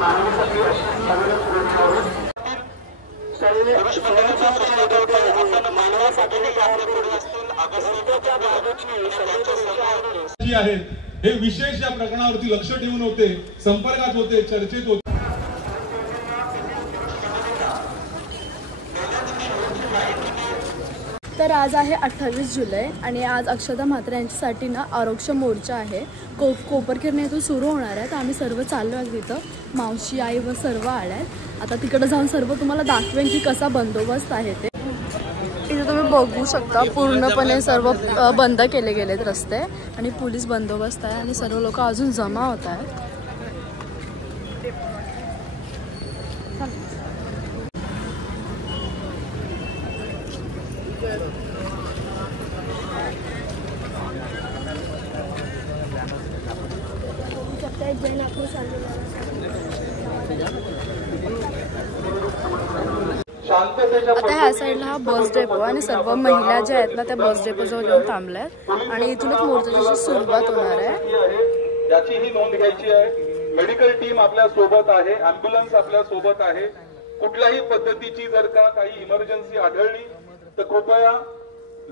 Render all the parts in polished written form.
हे विशेष या प्रकरणावरती लक्ष ठेवून होते, संपर्कात होते, चर्चेत होते। तर आज आहे 28 जुलै आणि आज अक्षता म्हात्रे यांच्यासाठी ना आरोग्य मोर्चा आहे। कोपरखिरणे येथून सुरू होणार आहे। तर आम्ही सर्व चाललो आहे तिथं, मावशी आई व सर्व आल्यात। आता तिकडे जाऊन सर्व तुम्हाला दाखवेन की कसा बंदोबस्त आहे ते। इथे तुम्ही बघू शकता पूर्णपणे सर्व बंद केले गेलेत रस्ते आणि पोलीस बंदोबस्त आहे आणि सर्व लोक अजून जमा होत आहेत। आता ह्या साईडला हा बस डेपो आणि सर्व महिला ज्या आहेत ना त्या बस डेपो जवळ येऊन थांबल्यात आणि इथूनच मोर्चाची सुरुवात होणार आहे। याची ही नोंद घ्यायची आहे। मेडिकल टीम आपल्या सोबत आहे, ॲम्ब्युलन्स आपल्या सोबत आहे। कुठल्याही पद्धतीची जर का काही इमर्जन्सी आढळली तर कृपया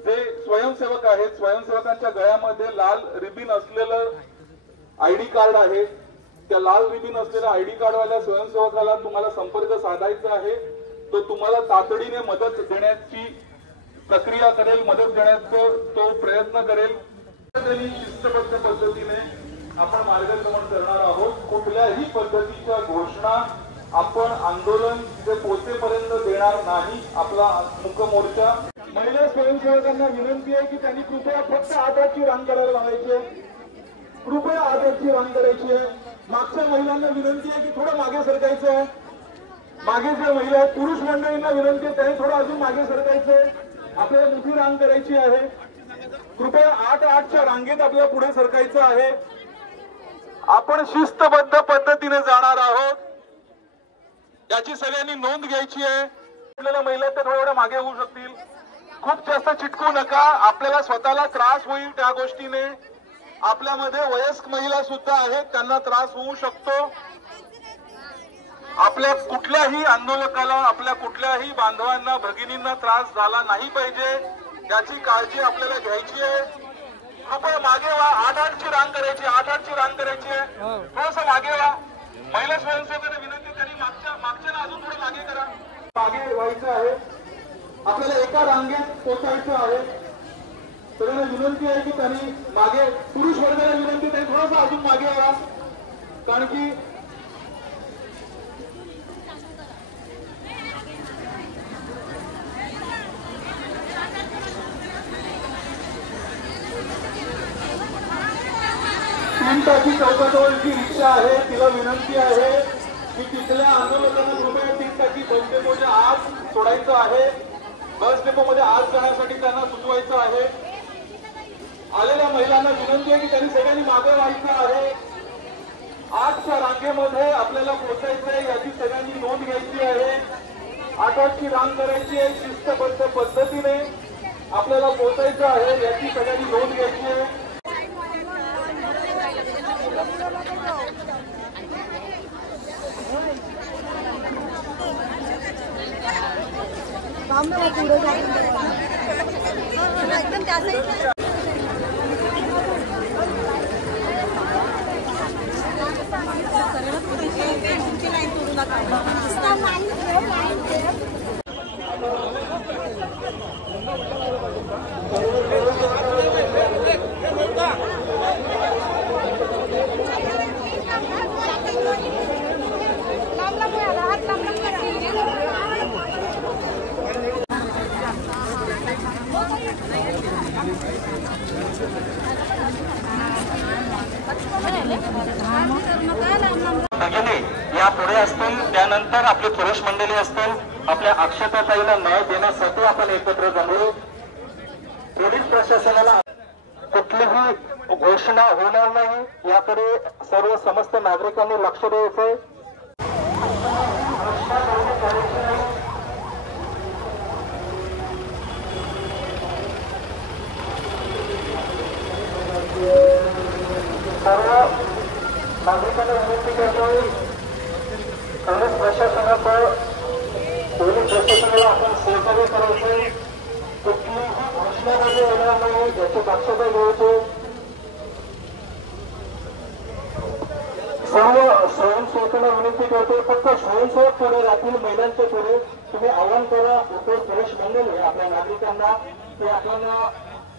जे स्वयंसेवक आहेत, स्वयंसेवकांच्या गळ्यामध्ये लाल रिबीन असलेलं आयडी कार्ड आहे, त्या लाल रिबीन असलेल्या आयडी कार्डवाल्या स्वयंसेवकाला तुम्हाला संपर्क साधायचा आहे। तो तुम्हाला तातडीने मदत देण्याची प्रक्रिया करेल, मदत देण्याचा तो प्रयत्न करेल। शिस्तबद्ध पद्धतीने आपण मार्गक्रमण करणार आहोत। कुठल्याही पद्धतीच्या घोषणा आपण आंदोलन तिथे पोहोचेपर्यंत देणार नाही। आपला मुख्य मोर्चा महिला स्वयंसेवकांना विनंती आहे की त्यांनी कृपया फक्त आधारची रांग करायला लावायची आहे, कृपया आधारची रांग करायची आहे। मागच्या महिलांना विनंती आहे की थोडं मागे सरकायचं आहे। मागे जे महिला आहेत, पुरुष मंडळींना विनंती आहे त्यांनी थोडं अजून मागे सरकायचं आहे। आपल्याला मोठी रांग करायची आहे। कृपया 8-8च्या रांगेत आपल्याला पुढे सरकायचं आहे। आपण शिस्तबद्ध पद्धतीने जाणार आहोत, याची सगळ्यांनी नोंद घ्यायची आहे। आपल्याला महिला तर थोड्या मागे होऊ शकतील, खूप जास्त चिटकू नका, आपल्याला स्वतःला त्रास होईल त्या गोष्टीने। आपल्यामध्ये वयस्क महिला सुद्धा आहेत, त्यांना त्रास होऊ शकतो। आपल्या कुठल्याही आंदोलकाला, आपल्या कुठल्याही बांधवांना, भगिनींना त्रास झाला नाही पाहिजे, याची काळजी आपल्याला घ्यायची आहे। कृपया मागे व्हा, 8-8ची रांग करायची, 8-8ची रांग करायची आहे। थोडंसं मागे व्हा। महिला स्वयंसेवकांना विनंती, त्यांनी मागच्या अजून थोडं मागे करा, मागे व्हायचं आहे। आपल्याला एका रांगेत पोचायचं आहे। सगळ्यांना विनंती आहे की त्यांनी मागे, पुरुष वर्गाला विनंती त्यांनी थोडंसं अजून मागे व्हा, कारण की तीन चौकाजवळ जी रिक्षा आहे तिला विनंती आहे की तिथल्या आंदोलकांना कृपया 3 टाकी बस डेपोच्या आत सोडायचं आहे। बस डेपोमध्ये आत जाण्यासाठी त्यांना सुचवायचं आहे। आलेल्या महिलांना विनंती आहे की त्यांनी सगळ्यांनी मागे व्हायचं आहे। 8च्या रांगेमध्ये आपल्याला पोहोचायचं आहे, याची सगळ्यांनी नोंद घ्यायची आहे। 8-8ची रांग करायची आहे, शिस्तबद्ध पद्धतीने आपल्याला पोहोचायचं आहे, याची सगळ्यांनी नोंद घ्यायची आहे। एकदम त्या साईडला या पुढे असतील, त्यानंतर आपली पुरुष मंडळी असतील, आपल्या अक्षताताईला न्याय देण्यासाठी आपण एकत्र जमलो। पोलीस प्रशासनाला कुठलीही घोषणा होणार नाही याकडे सर्व समस्त नागरिकांनी लक्ष द्यायचे। सर्व नागरिकांना विनंती करतो पोलीस प्रशासनाला आपण सहकार्य करायचं, कुठलीही घोषणाबाजी होणार नाही याची दक्षता घ्यायची. सर्व स्वयंसेवकांना विनंती करतो, फक्त स्वयंसेवक पुढे राहतील, महिलांचे पुढे तुम्ही आवाहन करा. उत्तर पुरुष मंडळी आपल्या नागरिकांना ते आपल्याला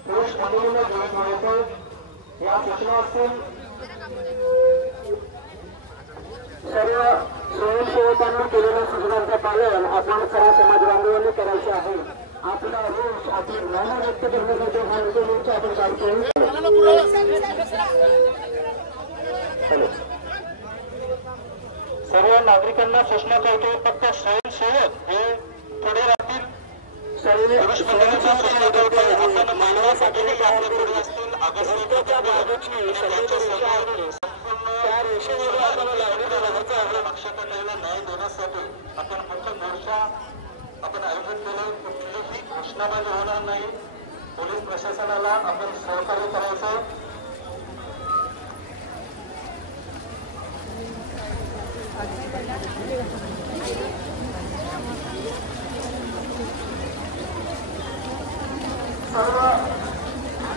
पुरुष मंडळीला घेऊन घ्यायचं या सूचना असतील. सर्व स्वयंसेवकांनी केलेल्या सूचनांचं पालन आपण सर्व समाज बांधवांनी करायचे आहे. आपला रोष आपली भावना व्यक्त करण्यासाठी हा मोर्चा आपण काढतो. सर्व नागरिकांना सूचना करतो, फक्त स्वयंसेवक हे पुढे राहतील. पुरुष मंडळाच्या सूचना करतो, आपण मानवासाठी आपल्या पुढे असतील. ऑगस्टच्या बाजूची त्या रेषेमध्ये आपल्याला लावलेलं राहायचं आहे. पक्षाकडे न्याय देण्यासाठी आपण मोठा मोर्चा आपण आयोजित केलं. कुठलीही घोषणाबाजी होणार नाही. पोलीस प्रशासनाला आपण सहकार्य करायचं. सर्व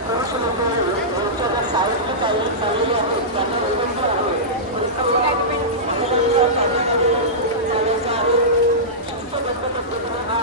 पुरुष मोर्चाच्या साहित्य तयारी झालेली आहेत त्यांना विनंती आहे. शिस्तबद्ध पद्धतीने हा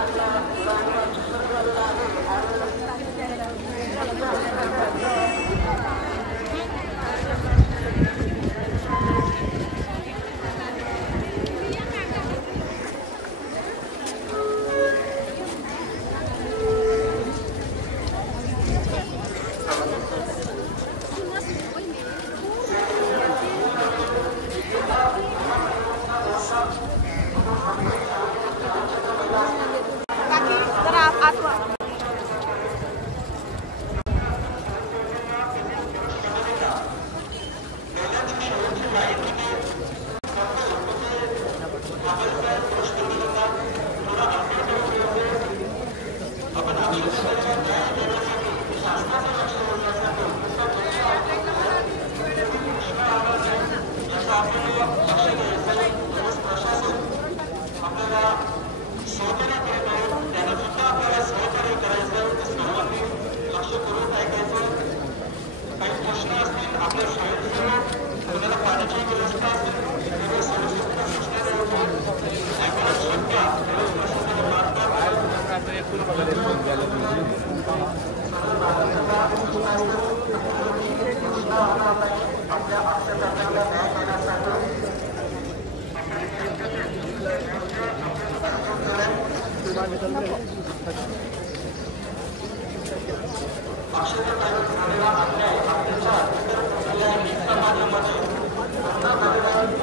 आपला सुरू झालेला आहे.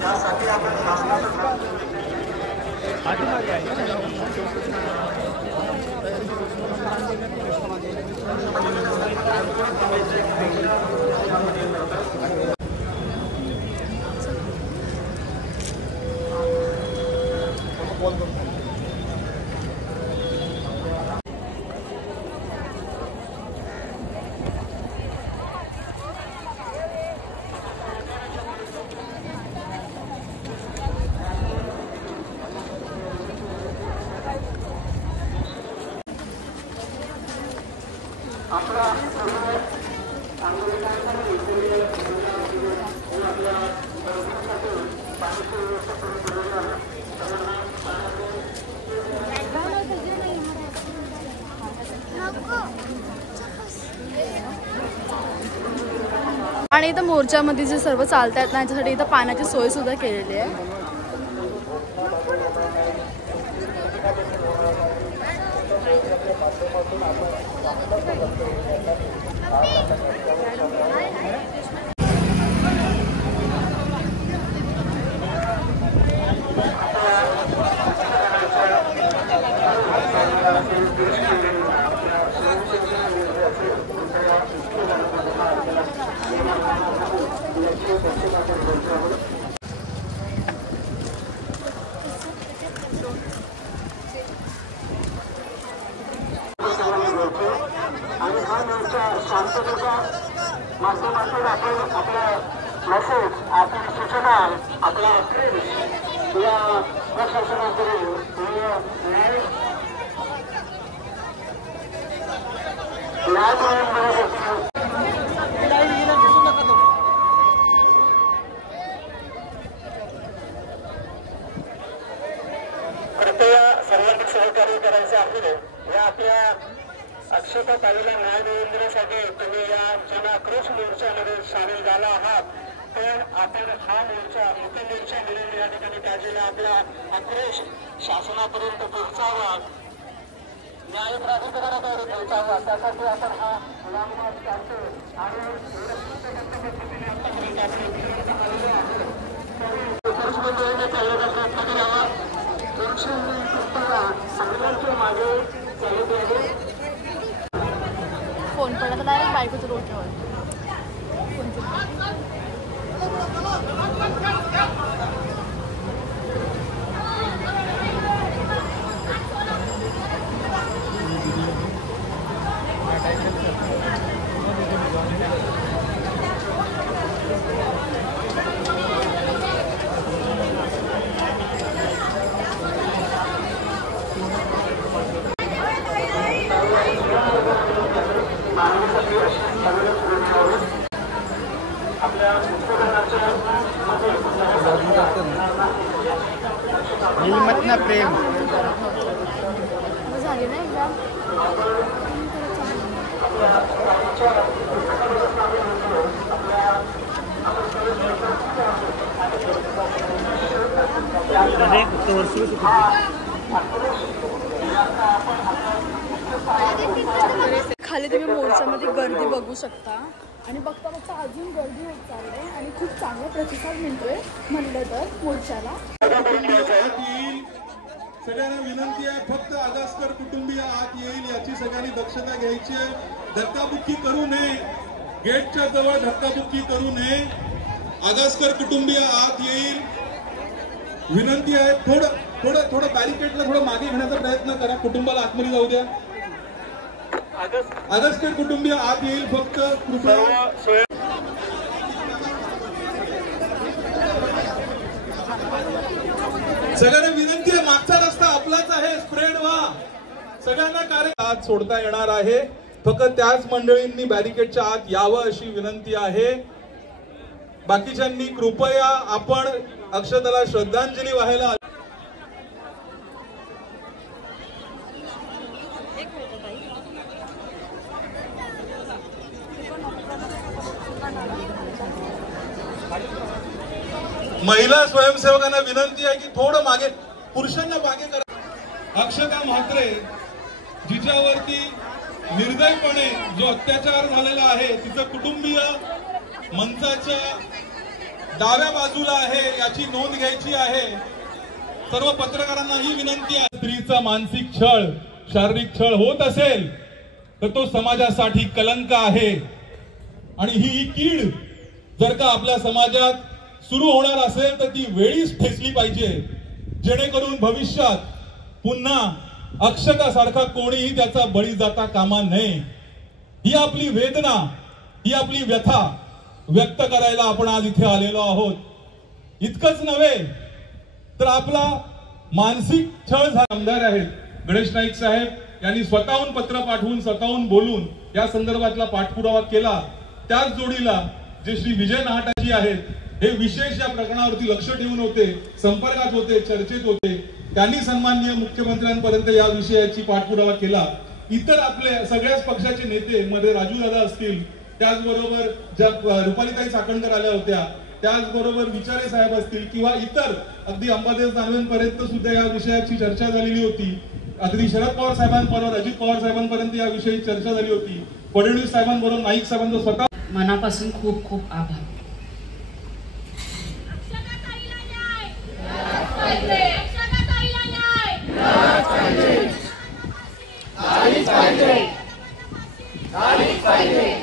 त्यासाठी आपण शासनाचं आणि इथं मोर्चामध्ये जे सर्व चालत आहेत ना याच्यासाठी इथं पाण्याची सोय सुद्धा केलेली आहे. आणि हा मोर्चा शांततेच्या माध्यमातून आपण आपला मेसेज, आपली सूचना, आपला या प्रशासनाकडे कृपया सर्वांनी सहकार्य करायचं आहे। या आपल्या अक्षता ताईला न्याय मिळवून देण्यासाठी तुम्ही या जनआक्रोश मोर्चामध्ये सामील झाला आहात, तर आपण हा मोर्चा मुख्य मोर्चा मिळून या ठिकाणी त्यावेळेला आपला आक्रोश शासनापर्यंत पोहोचावा, न्याय प्राधिकरणाकडे पोहोचावा, त्यासाठी आपण हा लॉंग मार्च काढतो आणि फोन पडला तर डायरेक्ट बायकोच्या डोक्यावर. मत ना प्रेम झाली ना एकदा. खाली तुम्ही मोर्चामध्ये गर्दी बघू शकता आणि बघता बघता अजून गर्दी होत चालली आहे आणि खूप चांगला प्रतिसाद मिळतोय म्हणलं तर मोर्चाला. सगळ्यांना विनंती आहे, फक्त आगासकर कुटुंबीय आत येईल याची सगळ्यांनी दक्षता घ्यायची आहे. धक्काबुक्की करू नये, गेटच्या जवळ धक्काबुक्की करू नये. आगासकर कुटुंबीय आत येईल विनंती आहे. थोडं बॅरिकेडला थोडं मागे घेण्याचा प्रयत्न करा, कुटुंबाला आतमध्ये जाऊ द्या. आगासकर कुटुंबीय आत येईल फक्त कृपया. सगळ्यांना विनंती आहे, मागचा रस्ता आपलाच आहे, स्प्रेड व्हा. सगळ्यांना कार्य आत सोडता येणार आहे, फक्त त्याच मंडळींनी बॅरिकेडच्या आत यावं अशी विनंती आहे. बाकीच्यांनी कृपया आपण अक्षताला श्रद्धांजली वाहायला. महिला स्वयंसेवकांना विनंती आहे की थोडं मागे, पुरुषांना मागे करा. अक्षता म्हात्रे जिच्यावरती निर्दयपणे जो अत्याचार झालेला आहे, तिचं कुटुंबीय मंचाच्या डाव्या बाजूला आहे, याची नोंद घ्यायची आहे. सर्व पत्रकारांना ही विनंती आहे, स्त्रीचा मानसिक छळ, शारीरिक छळ होत असेल तर तो समाजासाठी कलंक आहे आणि ही कीड जर का आपल्या समाजात सुरू होणार असेल तर ती वेळीच ठेचली पाहिजे, जेणेकरून भविष्यात पुन्हा अक्षतासारखा कोणीही त्याचा बळी जाता कामा नये. ही आपली वेदना, ही आपली व्यथा व्यक्त करायला आपण आज इथे आलेलो आहोत. इतकंच नव्हे तर आपला मानसिक छळ झाला. आमदार आहेत गणेश नाईक साहेब यांनी स्वतःहून पत्र पाठवून, स्वतःहून बोलून या संदर्भातला पाठपुरावा केला. त्याच जोडीला जे श्री विजय नाहटाजी आहेत, हे विशेष या प्रकरणावरती लक्ष ठेवून होते, संपर्कात होते, चर्चेत होते. त्यांनी सन्माननीय मुख्यमंत्र्यांपर्यंत या विषयाची पाठपुरावा केला. इतर आपले सगळ्याच पक्षाचे नेते मध्ये राजू दादा असतील, त्याचबरोबर ज्या रुपालीताई चाकणकर आल्या होत्या, त्याचबरोबर विचारे साहेब असतील किंवा इतर अगदी अंबादेव दानवेंपर्यंत सुद्धा या विषयाची चर्चा झालेली होती. अगदी शरद पवार साहेबांबरोबर, अजित पवार साहेबांपर्यंत या विषयी चर्चा झाली होती. फडणवीस साहेबांबरोबर नाईक साहेबांचा स्वतः मनापासून खूप खूप आभार. पाहिजे.